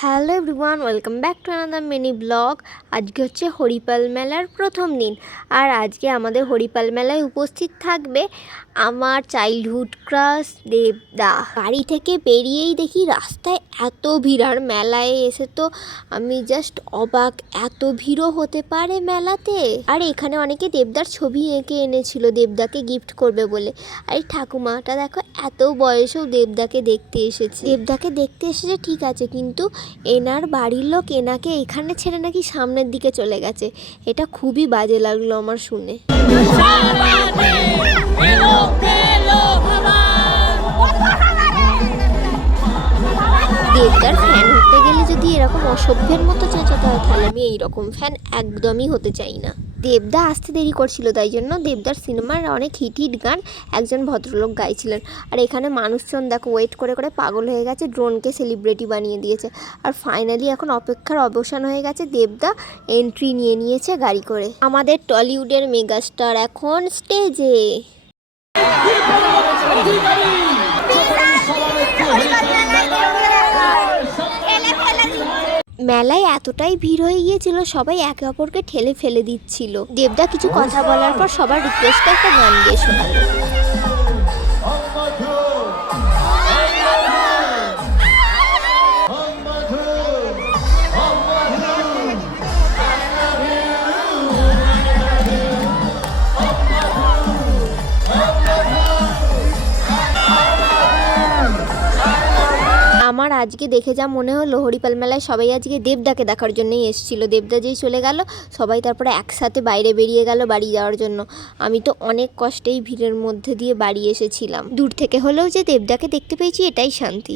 Hello everyone, welcome back to another mini blog. আজকে হচ্ছে হরিপাল মেলার প্রথম দিন, আর আজকে আমাদের হরিপাল মেলায় উপস্থিত থাকবে আমার চাইল্ডহুড ক্রাশ দেবদা। বাড়ি থেকে বেরিয়েই দেখি রাস্তায় এত ভিড়, আর মেলায় এসে তো আমি জাস্ট অবাক, এত ভিড়ও হতে পারে মেলাতে। আর এখানে অনেকে দেবদার ছবি এঁকে এনেছিল দেবদাকে গিফট করবে বলে। আর এই ঠাকুমাটা দেখো, এত বয়সেও দেবদাকে দেখতে এসেছে। ঠিক আছে, কিন্তু এনার বাড়ির লোক এনাকে এখানে ছেড়ে নাকি সামনের দিকে চলে গেছে। এটা খুবই বাজে লাগলো আমার শুনে। দেবদার ফ্যান হতে গেলে যদি এরকম অসভ্যের মতো চেঁচাতে হয়, তাহলে আমি এইরকম ফ্যান একদমই হতে চাই না। দেবদা আসতে দেরি করছিল, তাই জন্য দেবদার সিনেমার অনেক হিট গান একজন ভদ্রলোক গাইছিলেন। আর এখানে মানুষজন দেখো ওয়েট করে করে পাগল হয়ে গেছে, ড্রোনকে সেলিব্রিটি বানিয়ে দিয়েছে। আর ফাইনালি এখন অপেক্ষার অবসান হয়ে গেছে, দেবদা এন্ট্রি নিয়ে নিয়েছে গাড়ি করে। আমাদের টলিউডের মেগাস্টার এখন স্টেজে। মেলায় এতটাই ভিড় হয়ে গিয়েছিল, সবাই একে অপরকে ঠেলে ফেলে দিচ্ছিল। দেবদা কিছু কথা বলার পর সবার রিকোয়েস্টে একটা গান গিয়ে শোনালো। আমার আজকে দেখে যা মনে হলো, হরিপাল মেলায় সবাই আজকে দেবদাকে দেখার জন্যই এসেছিল। দেবদা যেই চলে গেল, সবাই তারপরে একসাথে বাইরে বেরিয়ে গেল বাড়ি যাওয়ার জন্য। আমি তো অনেক কষ্টেই ভিড়ের মধ্যে দিয়ে বাড়ি এসেছিলাম। দূর থেকে হলেও যে দেবদাকে দেখতে পেয়েছি, এটাই শান্তি।